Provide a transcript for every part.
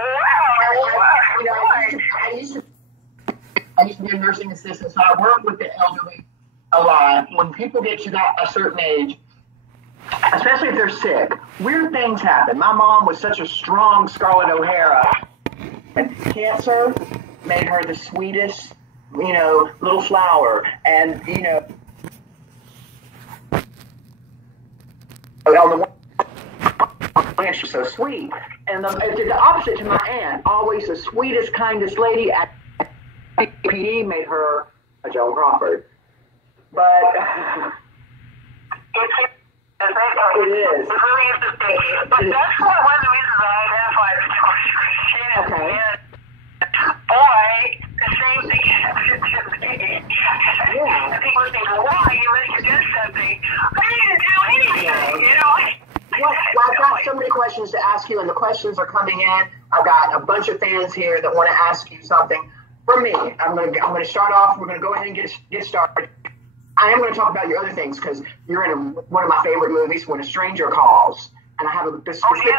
You know, I used to be a nursing assistant, so I work with the elderly a lot. When people get to that a certain age, especially if they're sick, weird things happen. My mom was such a strong Scarlett O'Hara, and cancer made her the sweetest, little flower. And, on the one hand, she's so sweet. And the opposite to my aunt, always the sweetest, kindest lady at PD, made her a Joan Crawford. But it is. It really is the thing. But that's one of the reasons I identify as Christina. Okay. And boy, the same thing happened to me. Yeah. People think, why? You must have done something. I didn't do anything, Well, I've got so many questions to ask you, and the questions are coming in. I've got a bunch of fans here that want to ask you something. For me, I'm going to start off. We're going to go ahead and get started. I am going to talk about your other things because you're in one of my favorite movies, When a Stranger Calls, and I have a specific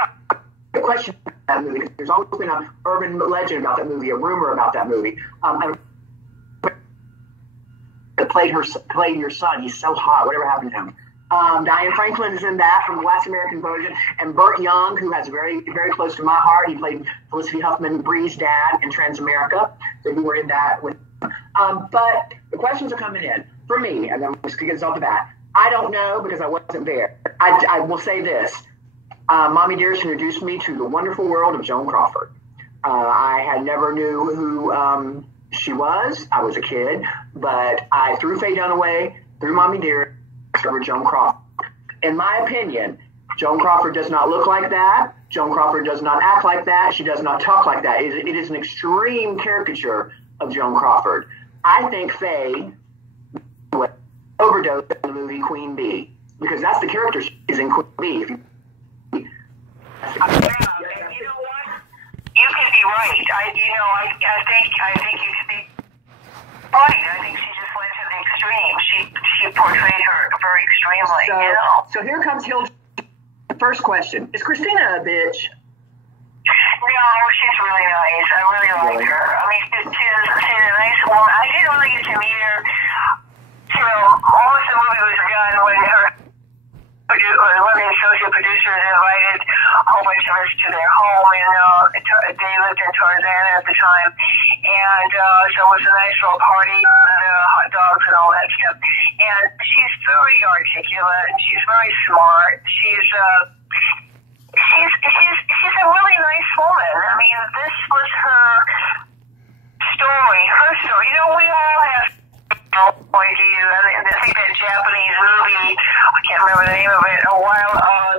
question about that movie because there's always been an urban legend about that movie, a rumor about that movie. That played your son. He's so hot. Whatever happened to him? Diane Franklin is in that from the last American version, and Burt Young, who has very, very close to my heart. He played Felicity Huffman, Bree's dad in Transamerica, so you were in that with. But the questions are coming in. For me, and I'm just going to get this off the bat, I don't know because I wasn't there. I will say this. Mommy Dearest introduced me to the wonderful world of Joan Crawford. I had never knew who she was. I was a kid, but I threw Faye Dunaway, through Mommy Dearest, discovered Joan Crawford. In my opinion, Joan Crawford does not look like that. Joan Crawford does not act like that. She does not talk like that. It is an extreme caricature of Joan Crawford. I think Faye overdosed in the movie Queen Bee because that's the character she is in Queen Bee. And you know what? You can be right. I think you speak right. I think she just went to the extreme. She portrayed her very extremely. So here comes first question. Is Christina a bitch? No, she's really nice. I really like her. I mean, she's a nice woman. I did only get to meet her. Almost the movie was done when the associate producers invited a whole bunch of us to their home, and they lived in Tarzana at the time, and so it was a nice little party, hot dogs and all that stuff. And she's very articulate, and she's very smart. She's a really nice woman. I mean, this was her story. We all have point of view. I think that Japanese movie, I can't remember the name of it,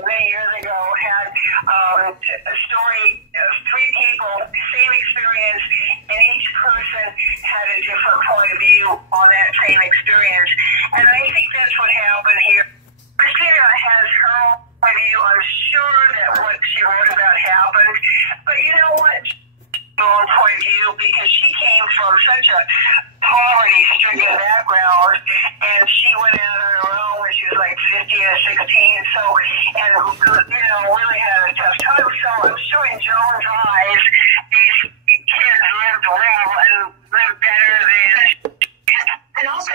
many years ago, had a story of three people, same experience, and each person had a different point of view on that same experience. And I think that's what happened here. Christina has her point of view. I'm sure that what she wrote about happened. But you know what? Own point of view, because she came from such a poverty-stricken background, and she went out on her own when she was like 15 or 16, and really had a tough time. So I'm sure in Joan's eyes, these kids lived well and lived better than. And also,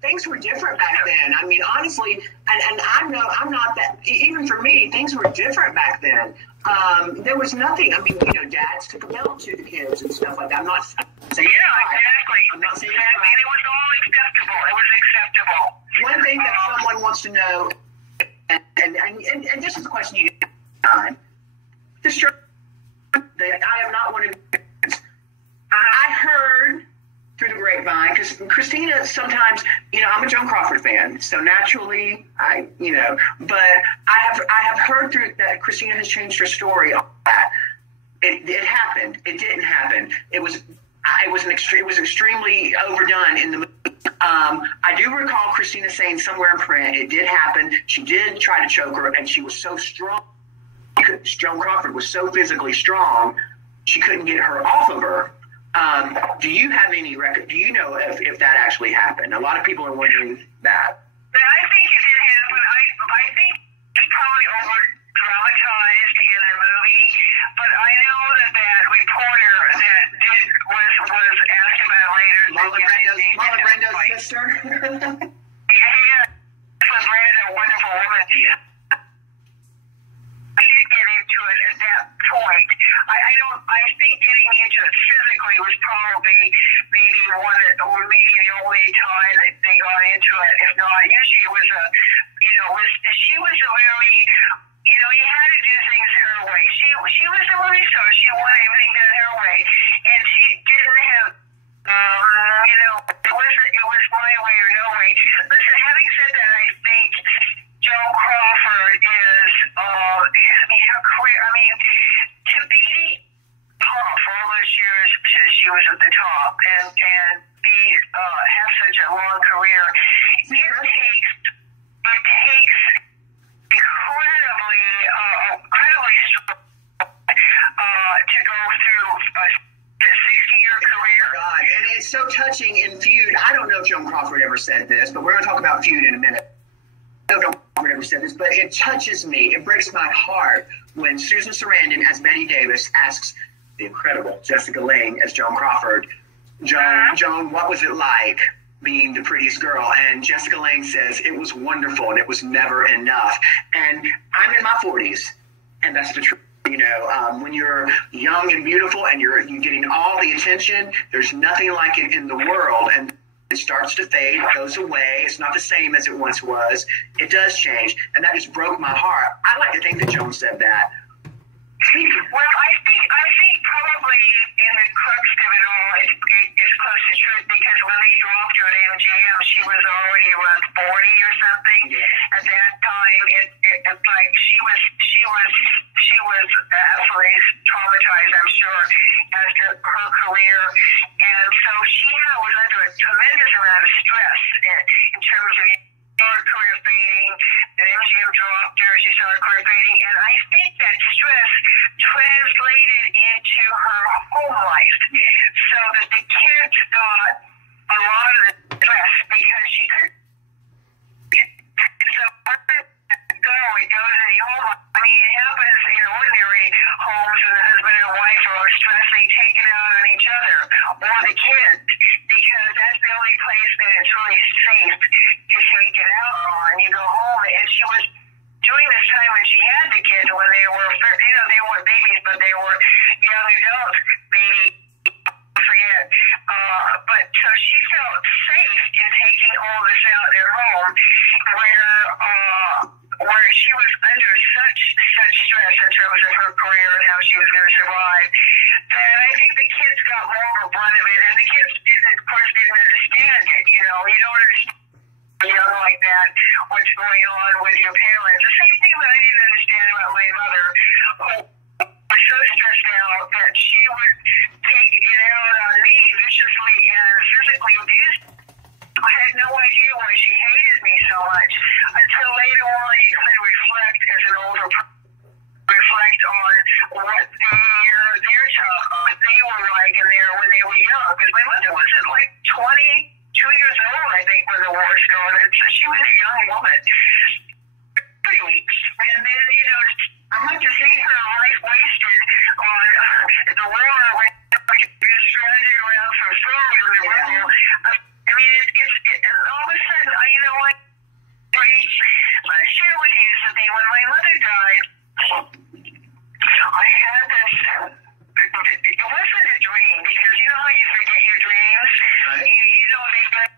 things were different back then. I mean, honestly, and I'm not that. Even for me, things were different back then. There was nothing. I mean, dads took milk to the kids and stuff like that. I'm not saying. Yeah, exactly. I'm not saying. Exactly. It was all acceptable. It was acceptable. One thing that someone wants to know, and this is a question you get time. I am not one of. I heard through the grapevine, because Christina sometimes, I'm a Joan Crawford fan, so naturally, but I have heard through that Christina has changed her story on that. It happened. It didn't happen. It was extremely overdone in the movie. I do recall Christina saying somewhere in print, it did happen. She did try to choke her, and she was so strong. Joan Crawford was so physically strong, she couldn't get her off of her. Do you have any record? Do you know if that actually happened? A lot of people are wondering that. I think it did happen. I think it's probably over dramatized in the movie, but I know that later. Marlon Brando's sister. Yeah, was Brandon a wonderful woman. I did get into it at that point. I think getting into it physically was probably maybe the only time that they got into it. If not, usually it was she was a very, you had to do things her way. She was a movie star. She wanted everything done her way, and she didn't have, it was my way or no way. Listen, having said that, I think Joan Crawford is, her career, to be top for all those years since she was at the top and be, have such a long career, it takes incredibly strong to go through a 60-year career. God, and it's so touching in Feud. I don't know if Joan Crawford ever said this, but we're going to talk about Feud in a minute. I don't know if Joan Crawford ever said this, but it touches me. It breaks my heart when Susan Sarandon as Betty Davis asks the incredible Jessica Lange as Joan Crawford, Joan, what was it like being the prettiest girl? And Jessica Lange says, it was wonderful and it was never enough. And I'm in my 40s, and that's the truth. When you're young and beautiful and you're getting all the attention, there's nothing like it in the world. And it starts to fade, it goes away. It's not the same as it once was. It does change. And that just broke my heart. I like to think that Joan said that. Well, I think probably in the crux of it all, it's close to truth, because when they dropped her at MGM, she was already around 40 or something. Yeah. At that time, it's like she was absolutely traumatized, I'm sure, as to her career, and so she was under a tremendous amount of stress in terms of her career fading. The MGM dropped her, she saw her career fading, and I think that stress translated into her home life, so that the kids got a lot of the stress because she couldn't. So it goes in the home life. It happens in ordinary homes when the husband and wife are stressed, they take it out on each other or the kids, because that's the only place that it's really safe to take it out on. You go home, and she was during this time when she had the kids, when they were, they weren't babies, but they were young adults, maybe, forget. But so she felt safe in taking all this out in her home, where she was under such stress in terms of her career and how she was going to survive, that I think the kids got more of a brunt of it, and the kids didn't understand it. You don't understand like that, what's going on with your parents. The same thing that I didn't understand about my mother, who was so stressed out that she would take it out on me viciously and physically abuse. I had no idea why she hated me so much until later on you kind of reflect as an older person. Reflect on what their child, they were like when they were young. Because my mother was like 22 years old, I think, when the war started. So she was a young woman. 3 weeks. And then, I had to see her life wasted on the war when you're stranded around for food in the world. And all of a sudden, what? I'll share with you something. When my mother died, I had this, it wasn't a dream, because you know how you forget your dreams? Right. You don't think that.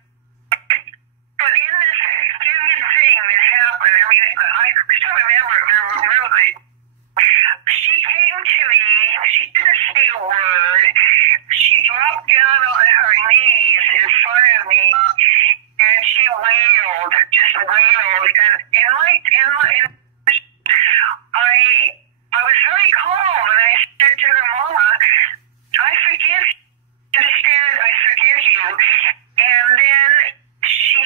But in this vivid thing that happened, I still remember it really. She came to me, she didn't say a word, she dropped down on her knees in front of me, and she wailed, just wailed, and I was very calm, and I said to her, Mama, I forgive you. Understand, I forgive you. And then she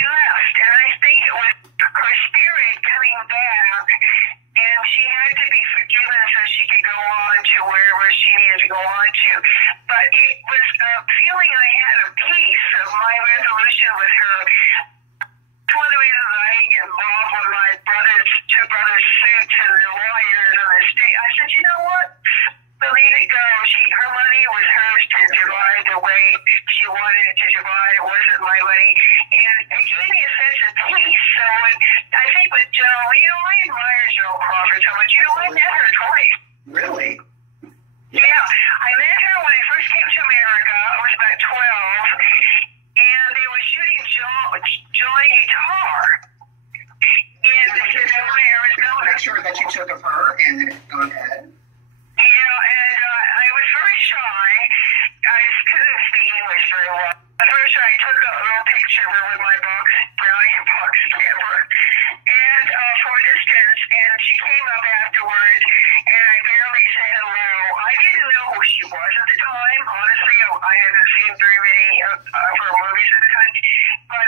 left, and I think it was her spirit coming back, and she had to be forgiven so she could go on to wherever she needed to go on to. But it was a feeling I had of peace, of my resolution with her. It's one of the reasons I get involved with my two brothers' suits and the lawyers and the state. I said, you know what? Leave it go. Her money was hers to divide the way she my wedding, and it gave me a sense of peace. So I think with Joe, I admire Joe Crawford so much. I met her twice. Really? Yeah, I met her when I first came to America. I was about 12, and they were shooting Johnny Guitar in the Arizona. Picture that you took of her, and go ahead. Yeah, and I was very shy. I couldn't speak English very well. At first, I took a little picture with my brownie box camera, and from a distance, and she came up afterwards, and I barely said hello. I didn't know who she was at the time. Honestly, I hadn't seen very many of her movies at the time, but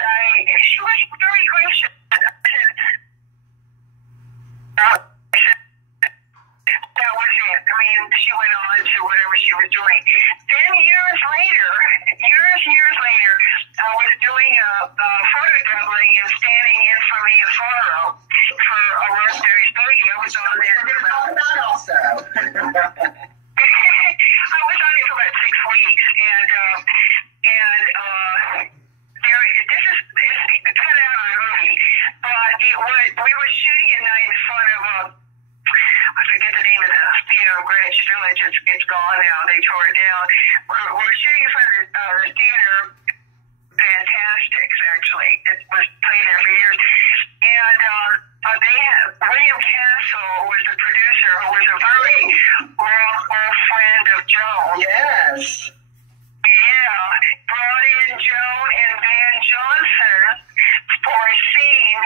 she was very gracious. That was it. I mean, she went on to whatever she was doing. Then years later, I was doing a photo doubling and standing in for Mia Farrow for a Rosemary's Baby. I was on there for that also. I was on it for about 6 weeks, and it's cut out of the movie, but we were shooting at night in front of I forget the name of the theater in Greenwich Village. It's gone now. They tore it down. We're shooting in front of the theater. Fantastics, actually. It was played there for years. And they had William Castle was the producer, who was a very long old friend of Joan. Yes. Yeah. Brought in Joan and Van Johnson for a scene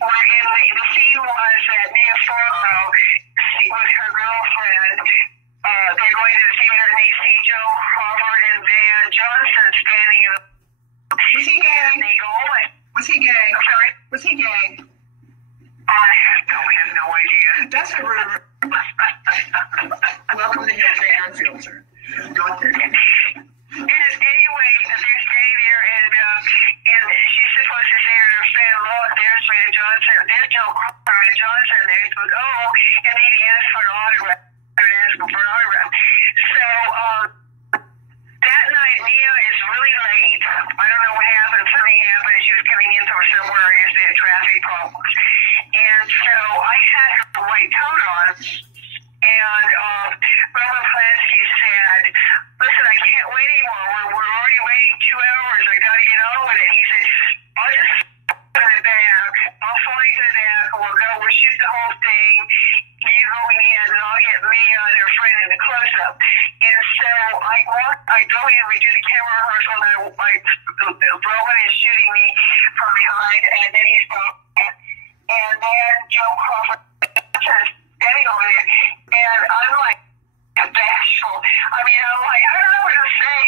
where the scene was that Mia Farrow with her girlfriend. They're going to the theater and they see Joe Crawford and Van Johnson standing in the... Was he gay? And they go, oh my... Was he gay? I'm sorry? Was he gay? I have no idea. That's the rumor. Welcome to HILLJAYNE Unfiltered. Not there. Anyway, they're staying there, and she's supposed to say to her friend, look, there's Van Johnson, there's Joe Crawford, Van Johnson, there. He goes, oh, and then he asked for an autograph. So, that night, Mia is really late. I don't know what happened. Something happened. She was coming in from somewhere. I guess they had traffic problems. And so I had her white coat on. And Robert Plansky said, listen, I can't wait anymore. We're already waiting 2 hours. I got to get on with it. He said, I'll just go to the back. I'll follow you to the back. We'll shoot the whole thing. You go in, and I'll get Mia and her friend in the close-up. And so I go in, we do the camera rehearsal, and Roman is shooting me from behind, and then he's and then Joe Crawford is standing over there, and I'm like bashful. I mean, I'm like, I don't know what to say.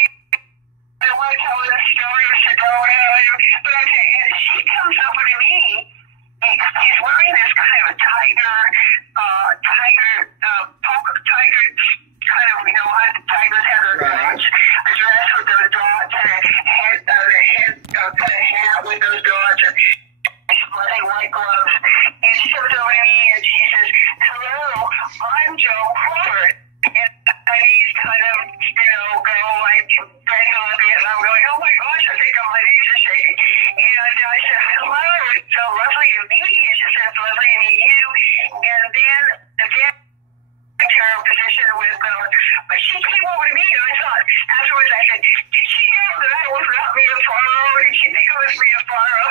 I want to tell her the story of Sedona, but she comes over to me. He's wearing this kind of a tiger, kind of, how tigers have their dots, a dress with those dots, and a kind of hat with those dots, and white gloves. And she comes over to me and she says, hello, I'm Joe Crawford. And he's kind of, go like, bang a little bit, and I'm going, oh my gosh, I think my knees are shaking. And I said, hello, it's so lovely to meet you. She said, it's lovely to meet you. And then, again, her position with, but she came over to me, and I thought, afterwards I said, did she know that I was not Mia Farrow? Did she think I was Mia Farrow?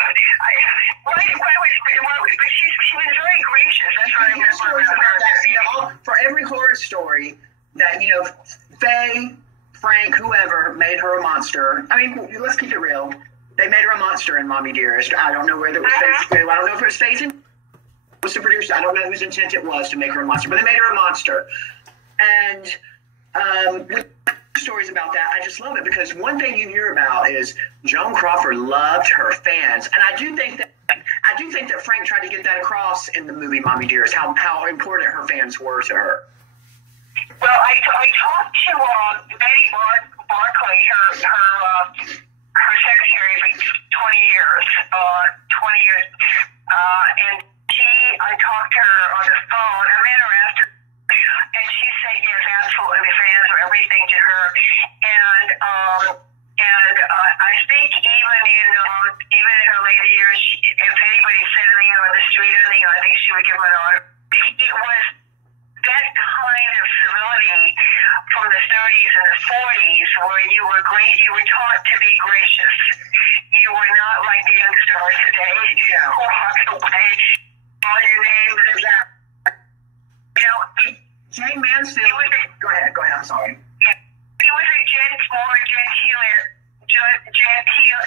But she was very gracious. That's what I remember about her. For every horror story that, Faye, Frank, whoever made her a monster. I mean, let's keep it real. They made her a monster in Mommy Dearest. I don't know whether it was Faye. I don't know if it was Faye's was the producer. I don't know whose intent it was to make her a monster, but they made her a monster. And with stories about that, I just love it because one thing you hear about is Joan Crawford loved her fans, and I do think that Frank tried to get that across in the movie Mommy Dearest, how important her fans were to her. Well, I talked to Betty Barclay, her secretary for 20 years, and I talked to her on the phone. I met her after, and she said yes, absolutely, the fans are everything to her. And I I think even in her later years, if anybody said anything on the street or anything, I think she would give them an order. It was that kind of civility from the 30s and the 40s where you were great, you were taught to be gracious. You were not like the young stars today. You walk away, all your names and that. You know, Jane Mansfield. Go ahead, I'm sorry. Yeah, it was a more genteel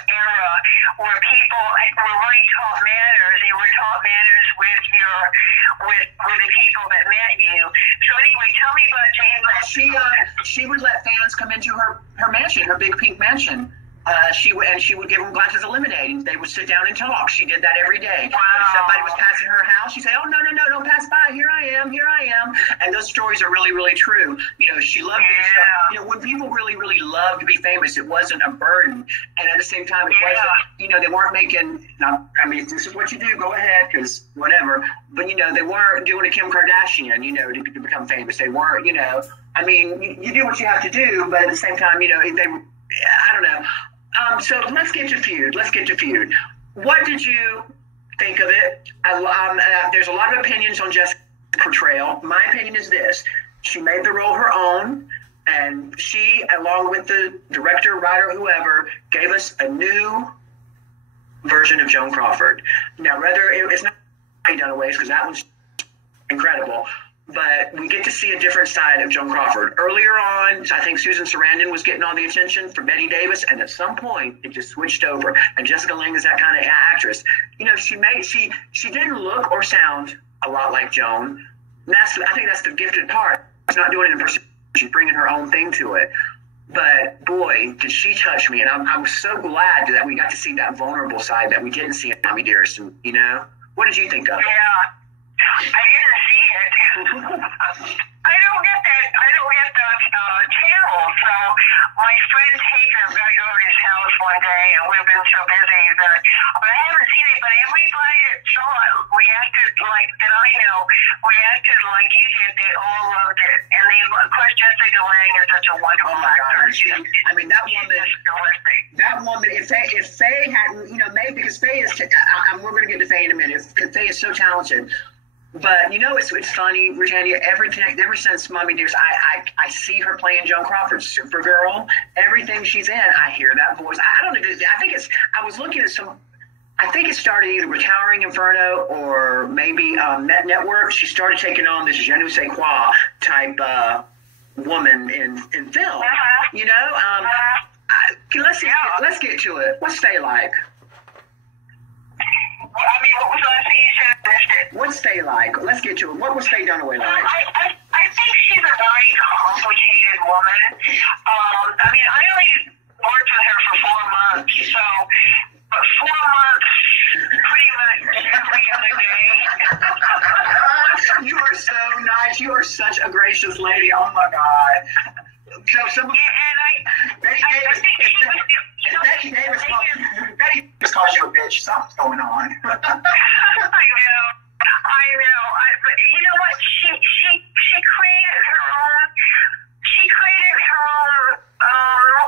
era where people were really taught manners. They were taught manners with the people that met you. So anyway, tell me about Jane Mansfield. She would let fans come into her mansion, her big pink mansion. She would give them glasses of lemonade, and they would sit down and talk. She did that every day. Wow. If somebody was passing her house, she'd say, "Oh, no, don't pass by. Here I am. And those stories are really, really true. You know, she loved doing stuff. You know, when people really, really loved to be famous, it wasn't a burden. And at the same time, it wasn't, you know, they weren't making, I mean, if this is what you do, go ahead, because whatever. But, you know, they weren't doing a Kim Kardashian, you know, to become famous. They weren't, you know, I mean, you do what you have to do, but at the same time, you know, I don't know. So let's get to Feud. What did you think of it? There's a lot of opinions on Jessica's portrayal. My opinion is this. She made the role her own, and she, along with the director, writer, whoever, gave us a new version of Joan Crawford. Now, whether it's not Dunaway's, because that was incredible, but we get to see a different side of Joan Crawford. Earlier on, I think Susan Sarandon was getting all the attention for Betty Davis, and at some point, it just switched over. And Jessica Lange is that kind of actress. You know, she didn't look or sound a lot like Joan. And I think that's the gifted part. She's not doing it in person. She's bringing her own thing to it. But boy, did she touch me, and I'm so glad that we got to see that vulnerable side that we didn't see in Tommy Dearest. And, you know, what did you think of it? Yeah. I didn't see it. I don't get that. I don't get the channel. So my friend Taker, I'm going to go to his house one day, and we've been so busy that but I haven't seen it. But everybody that saw it reacted like that. I know reacted like you did. They all loved it, and they, of course, Jessica Lange is such a wonderful actor. I mean, that woman. If Faye hadn't, you know, maybe because Faye is, we're going to get to Faye in a minute. Because Faye is so talented. But, you know, it's funny, Rutanya, ever since Mommy Dearest, I see her playing Joan Crawford, Supergirl, everything she's in, I hear that voice. I don't know, I was looking at I think it started either with Towering Inferno or maybe Met Network. She started taking on this je ne sais quoi type woman in film, you know? Let's get to it. What's Faye like? I mean, what was the last thing you said? I missed it. What's Faye like? Let's get to it. What was Faye Dunaway like? I think she's a very complicated woman. I mean, I only worked with her for 4 months, so 4 months, pretty much every other day. You are so nice. You are such a gracious lady. Oh my God. So Betty Davis calls you a bitch. Something's going on. I know. But you know what? She created her own. She created her own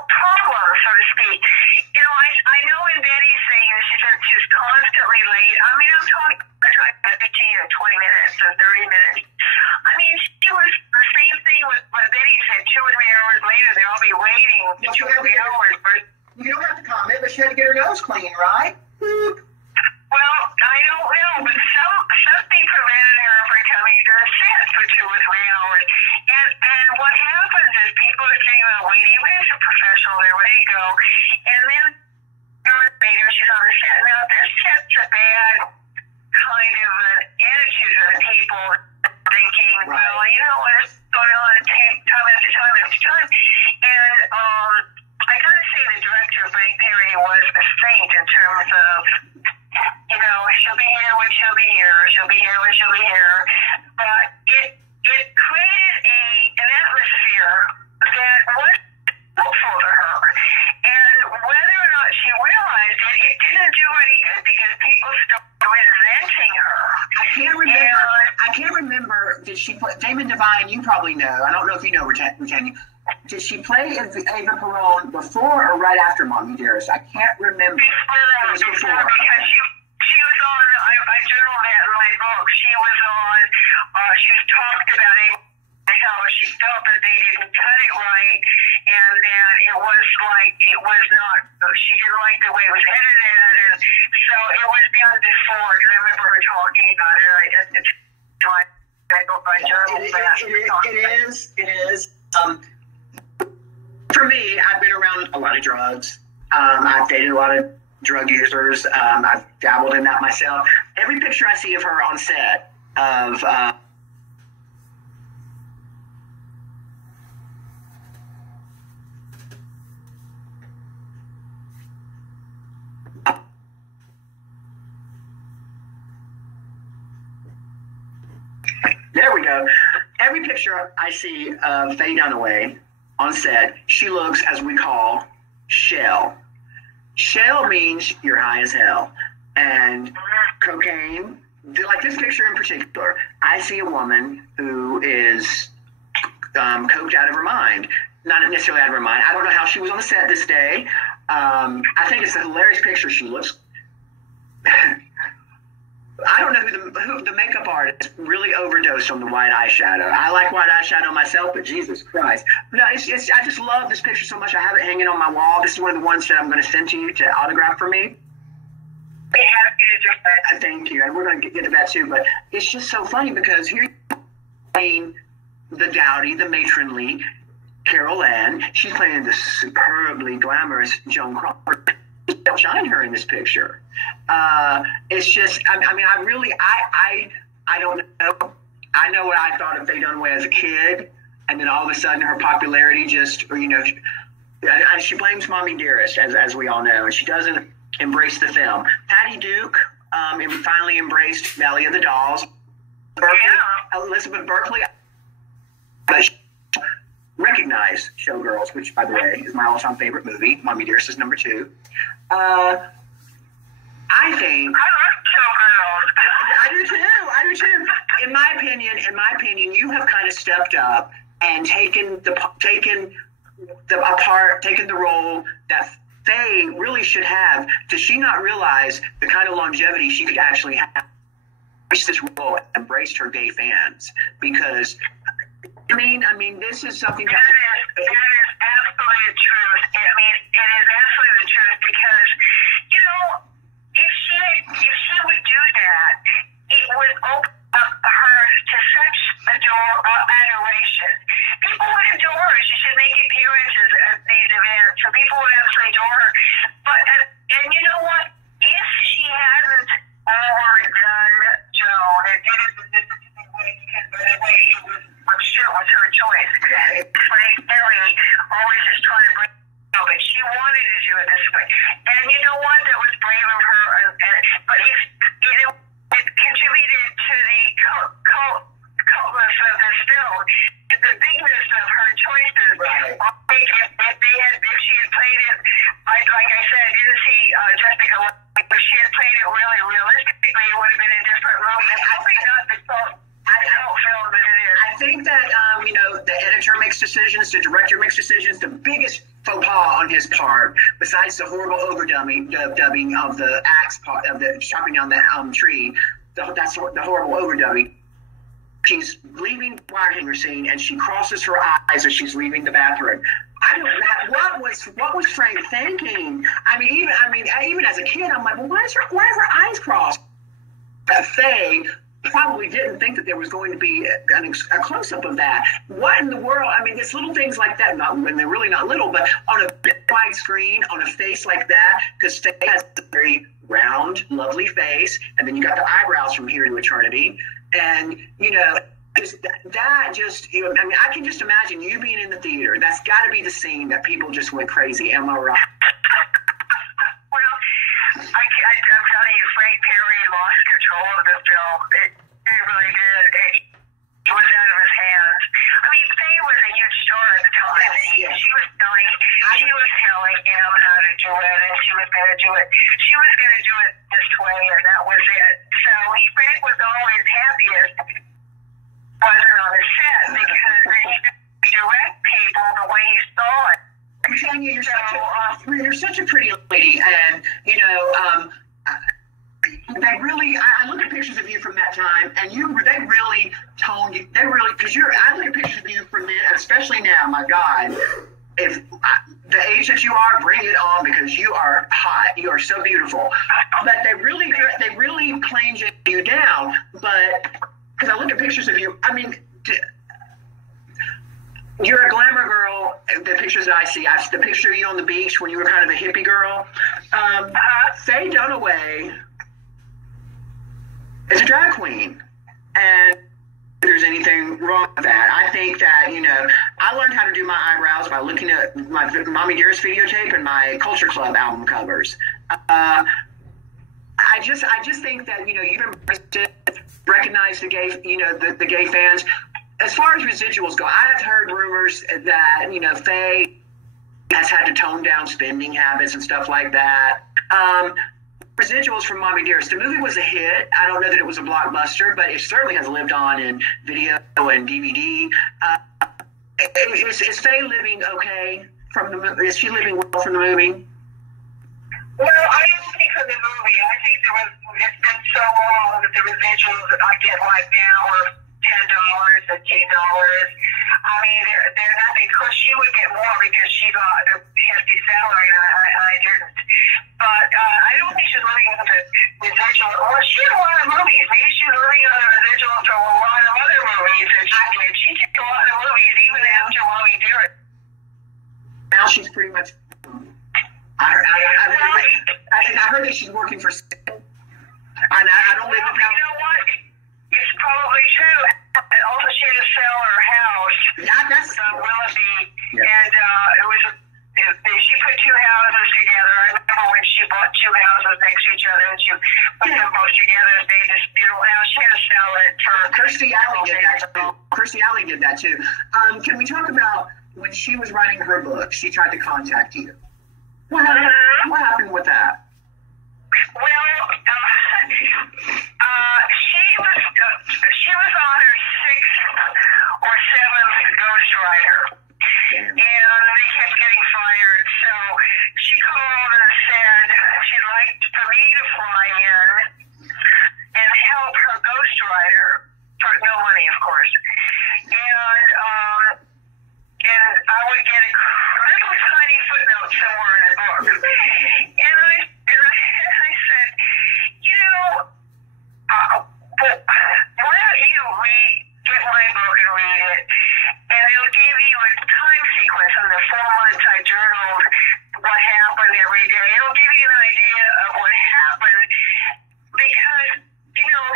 problem, so to speak. You know, I know in Betty's thing, she said she's constantly late. I mean, I'm talking 15 or 20 minutes or 30 minutes. I mean, she was the same thing with what Betty said. 2 or 3 hours later, they'll all be waiting for 2 or 3 hours. You don't have to comment, but she had to get her nose clean, right? Well, I don't know, but something prevented her from coming to the set for 2 or 3 hours. And what happens is people are saying, well, waiting, where's a professional? They're ready to go. And then later, she's on the set. Now, this sets a bad kind of an attitude of the people thinking, well, you know what's going on time after time after time. And I gotta say the director, Frank Perry, was a saint in terms of, you know, she'll be here when she'll be here, she'll be here when she'll be here. But it created an atmosphere that was helpful to her. And whether or not she realized it, it didn't do any good because people started resenting her. I can't remember. Did she play? Jane Raymond Devine, you probably know. I don't know if you know Rutanya. Did she play Ava Perón before or right after Mommy Dearest? I can't remember. Before, because she was on, I journaled that in my book. She was talked about it, how she felt that they didn't cut it right, and that it was not, she didn't like the way it was edited, and so it was done before, because I remember her talking about it. It is. For me, I've been around a lot of drugs. I've dated a lot of drug users. I've dabbled in that myself. Every picture I see of her on set of there we go. Every picture I see of Faye Dunaway on set, she looks, as we call, shell. Shell means you're high as hell. And cocaine, like this picture in particular, I see a woman who is coked out of her mind. Not necessarily out of her mind. I don't know how she was on the set this day. I think it's a hilarious picture. She looks... I don't know who the makeup artist really overdosed on the white eyeshadow. I like white eyeshadow myself, but Jesus Christ. No, I just love this picture so much. I have it hanging on my wall. This is one of the ones that I'm going to send to you to autograph for me. Thank you. And we're going to get to that too. But it's just so funny because here you're playing the dowdy, the matronly Carol Ann. She's playing the superbly glamorous Joan Crawford. Don't shine her in this picture. It's just, I don't know. I know what I thought of Faye Dunaway as a kid, and then all of a sudden her popularity just, she blames Mommy Dearest, as we all know, and she doesn't embrace the film. Patty Duke finally embraced Valley of the Dolls. Elizabeth Berkley, recognize Showgirls, which, by the way, is my all-time favorite movie. Mommy Dearest is number 2. I think I love Showgirls. I do too. In my opinion, you have kind of stepped up and taken the role that Faye really should have. Does she not realize the kind of longevity she could actually have? Embraced this role, embraced her gay fans, because I mean, this is something that is absolutely the truth. I mean, it is absolutely the truth because, if she would do that, it would open up her to such adoration. People would adore her. She should make appearances at these events, so people would absolutely adore her. But, and you know what? If she hadn't overdone Joan and did it the way it was, I'm sure it was her choice. Frank Ellie always is trying to bring it, but she wanted to do it this way. And you know what? That was brave of her. But it contributed to the cultness of this film, the bigness of her choices. Right. If she had played it, like I said, I didn't see Jessica. If she had played it really realistically, it would have been a different movie. Probably not the cult film that it is. I think that the editor makes decisions, the director makes decisions. The biggest faux pas on his part, besides the horrible overdubbing of the axe part of the chopping down the tree, that's the horrible overdubbing. She's leaving wire hanger scene, and she crosses her eyes as she's leaving the bathroom. I don't know what was Frank thinking. Even as a kid, I'm like, well, why is her eyes crossed? Faye probably didn't think that there was going to be a close-up of that. What in the world? I mean, it's little things like that, when they're really not little, but on a big wide screen, on a face like that, because Faye has a very round, lovely face, and then you got the eyebrows from here to eternity, and, I can just imagine you being in the theater. That's got to be the scene that people just went crazy. Am I right? I'm telling you, Frank Perry lost control of the film. It really did. It was out of his hands. I mean, Faye was a huge star at the time. Yes. She was telling him how to do it, and she was going to do it. She was going to do it this way, and that was it. So Frank was always happiest wasn't on his upset because he didn't direct people the way he saw it. Rutanya, you're such a pretty lady, and you know, they really. I look at pictures of you from that time, and they really toned you. They really, because I look at pictures of you from then, especially now. My God, if the age that you are, bring it on, because you are hot. You are so beautiful. But they really planed you down. But because I look at pictures of you, I mean. You're a glamour girl. The pictures that I see, the picture of you on the beach when you were kind of a hippie girl. Faye Dunaway is a drag queen, and if there's anything wrong with that. I think that, you know, I learned how to do my eyebrows by looking at my Mommy Dearest videotape and my Culture Club album covers. I just think that, you know, you've embraced it, recognized the gay, you know, the gay fans. As far as residuals go, I have heard rumors that, you know, Faye has had to tone down spending habits and stuff like that. Residuals from Mommy Dearest. The movie was a hit. I don't know that it was a blockbuster, but it certainly has lived on in video and DVD. Is Faye living okay from the movie? Is she living well from the movie? Well, I don't think from the movie. I think it's been so long that the residuals that I get right now are $10, $15. I mean, they're not, because she would get more because she got a hefty salary and I didn't. But I don't think she's living on the residual. Well, she had a lot of movies. Maybe she's living on the residual from a lot of other movies that she did. She did a lot of movies even after Mommy Dearest. Now she's pretty much. I heard that she's working for. I don't live in town. You know what? It's probably true. And also, she had to sell her house. Yeah, that's Willoughby, yeah. and it was. She put two houses together. I remember when she bought two houses next to each other, and she put them both together and made this beautiful house. She had to sell it for. Kirstie Alley did that too. Kirstie Alley did that too. Can we talk about when she was writing her book? She tried to contact you. What happened? What happened with that? Well, she was on her 6th or 7th ghostwriter, and they kept getting fired. So she called and said she'd like for me to fly in and help her ghostwriter for no money, of course, and I would get a little tiny footnote somewhere in the book. And I said, you know, why don't you get my book and read it, and it'll give you a time sequence in the 4 months I journaled what happened every day. It'll give you an idea of what happened, because, you know,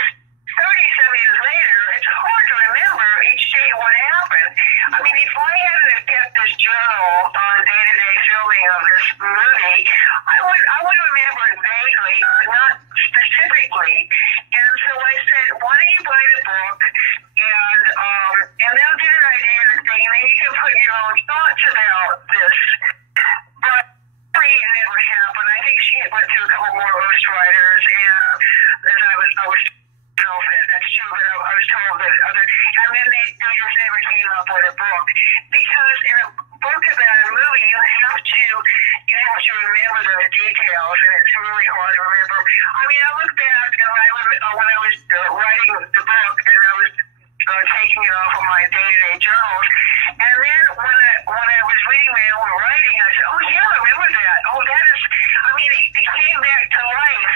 30-some years later, it's hard to remember each day what happened. I mean, if I hadn't kept this journal on day-to-day filming of this movie, I would remember it vaguely, not specifically. And so I said, why don't you buy the book, and they'll get an idea of the thing, and then you can put your own thoughts about this. But it never happened. I think she had went through a couple more ghostwriters, and as I was told that's true, but I was told that and then they just never came up with a book, because in a book about a movie you have to remember the details, and it's really hard to remember. I mean, I look back and when I was writing the book, and I was taking it off of my day-to-day journals, and then when I was reading my own writing, I said, oh yeah, I remember that. Oh, that is, I mean, it came back to life.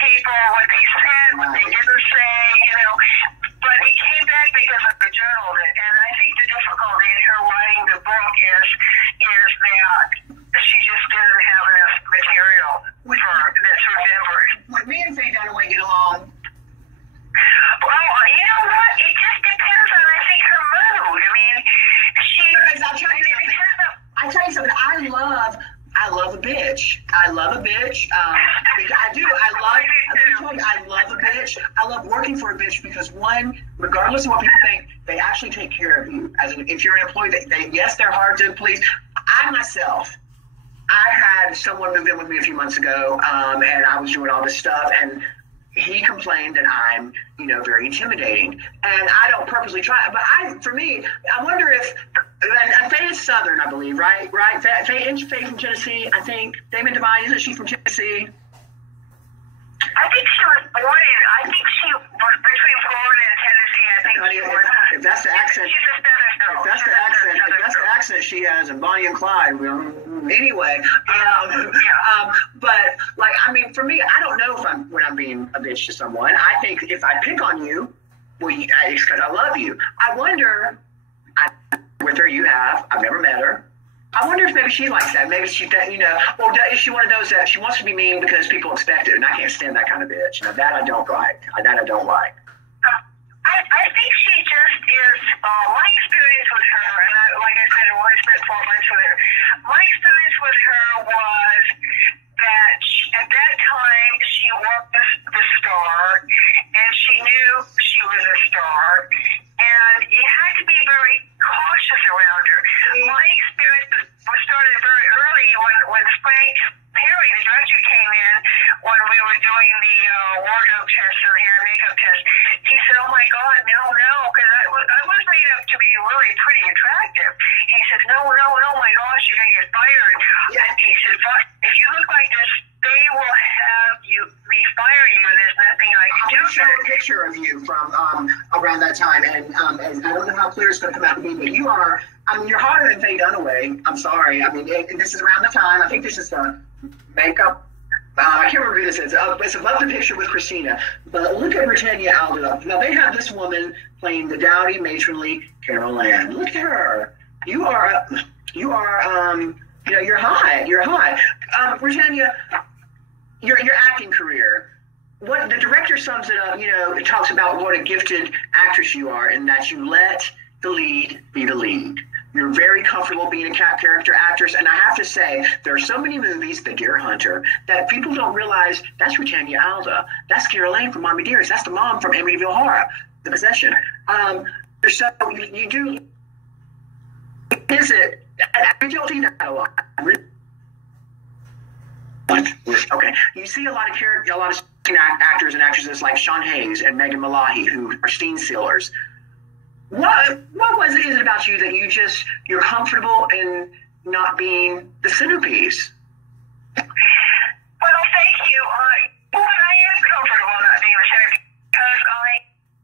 People, what they said, what they didn't say, you know, but it came back because I journaled it. And I think the difficulty in her writing the book is that she just didn't have enough material that's remembered. Would me and Faye Dunaway get along? Well, you know what? It just depends on, I think, her mood. I mean, I'll tell you something. I love a bitch. I love a bitch. I do. I love a bitch. I love working for a bitch because, one, regardless of what people think, they actually take care of you. If you're an employee, yes, they're hard to please. I had someone move in with me a few months ago, and I was doing all this stuff, and he complained that I'm, very intimidating, and I don't purposely try. But for me, I wonder if, and Faye is Southern, I believe, right? Faye from Tennessee, I think. Damon Devine, isn't she from Tennessee? I think she was born in, I think she was between Florida and Tennessee. I think she was. If that's the accent, she's a Southern girl. if that's the accent she has in Bonnie and Clyde, anyway. But for me, I don't know when I'm being a bitch to someone. I think if I pick on you, it's because I love you. I wonder, with her I've never met her. I wonder if maybe she likes that. Maybe she, or is she one of those that she wants to be mean because people expect it, and I can't stand that kind of bitch. That I don't like. I think she just is, my experience with her, and like I said, I only spent 4 months with her. My experience with her was that at that time she worked the star, and she knew she was a star, and you had to be very cautious around her. My experience was started very early when Frank Perry, the director, came in when we were doing the wardrobe test or hair and makeup test. He said, "Oh my God, no," because I was made up to be really pretty attractive. He said, "No, my gosh, you're gonna get fired." Yeah. He said, "If you look like this, they will have you fire you. There's nothing I can do." I'll show a picture of you from around that time, and I don't know how clear it's going to come out to be, but you are. You're hotter than Faye Dunaway. I'm sorry. This is around the time. I think this is the makeup. I can't remember who this is. It's above the picture with Christina. But look at Rutanya Alda. Now they have this woman playing the dowdy, matronly Carol Ann. Look at her. You're high. You're high. Rutanya, your acting career. What the director sums it up. It talks about what a gifted actress you are, and that you let the lead be the lead. You're very comfortable being a character actress, and I have to say, there are so many movies, The Deer Hunter, that people don't realize that's Rutanya Alda. That's Carol Ann from Mommy Dearest. That's the mom from Amityville Horror, The Possession. So you do. Is it? I don't see that a lot. Okay, you see a lot of actors and actresses like Sean Hayes and Megan Mullahy, who are scene sealers. What is it about you that you're comfortable in not being the centerpiece? Well, thank you. I am comfortable not being the centerpiece because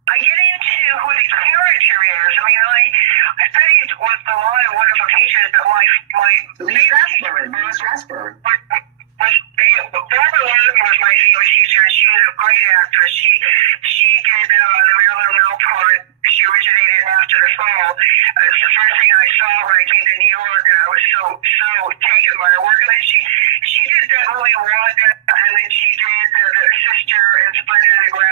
I get into who the character is. I studied with a lot of wonderful teachers, but my favorite teacher was Barbara Logan was my favorite teacher, and she was a great actress. She did the Marilyn Monroe part. She originated after the fall. It's the first thing I saw when I came to New York, and I was so taken by her work. And then she did that movie Wanda, and then she did the sister in Splendid in the Ground.